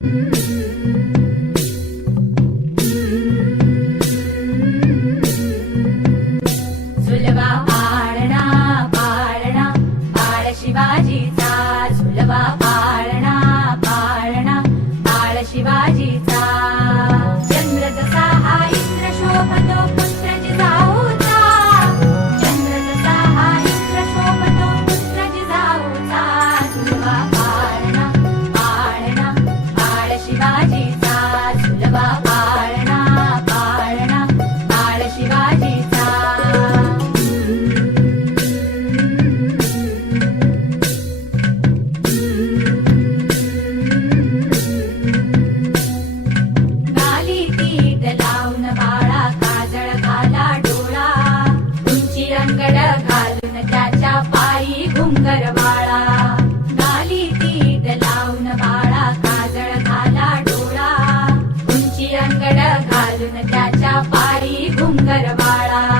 Mm-hmm. Wunderbar. घुंगड घालून त्याच्या पायी घुंगरवाळा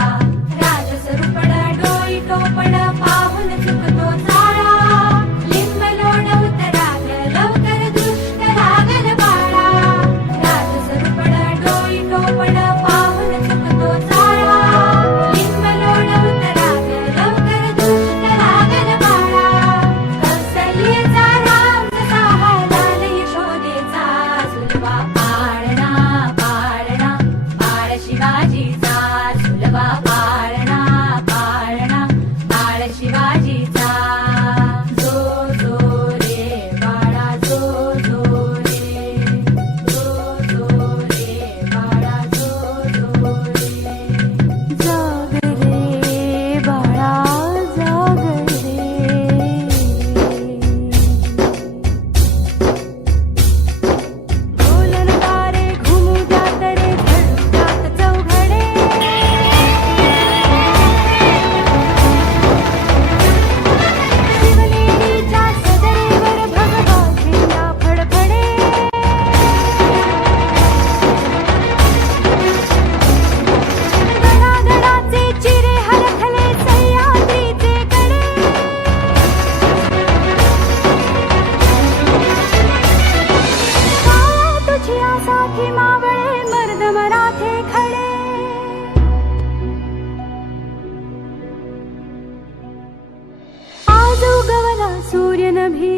सभी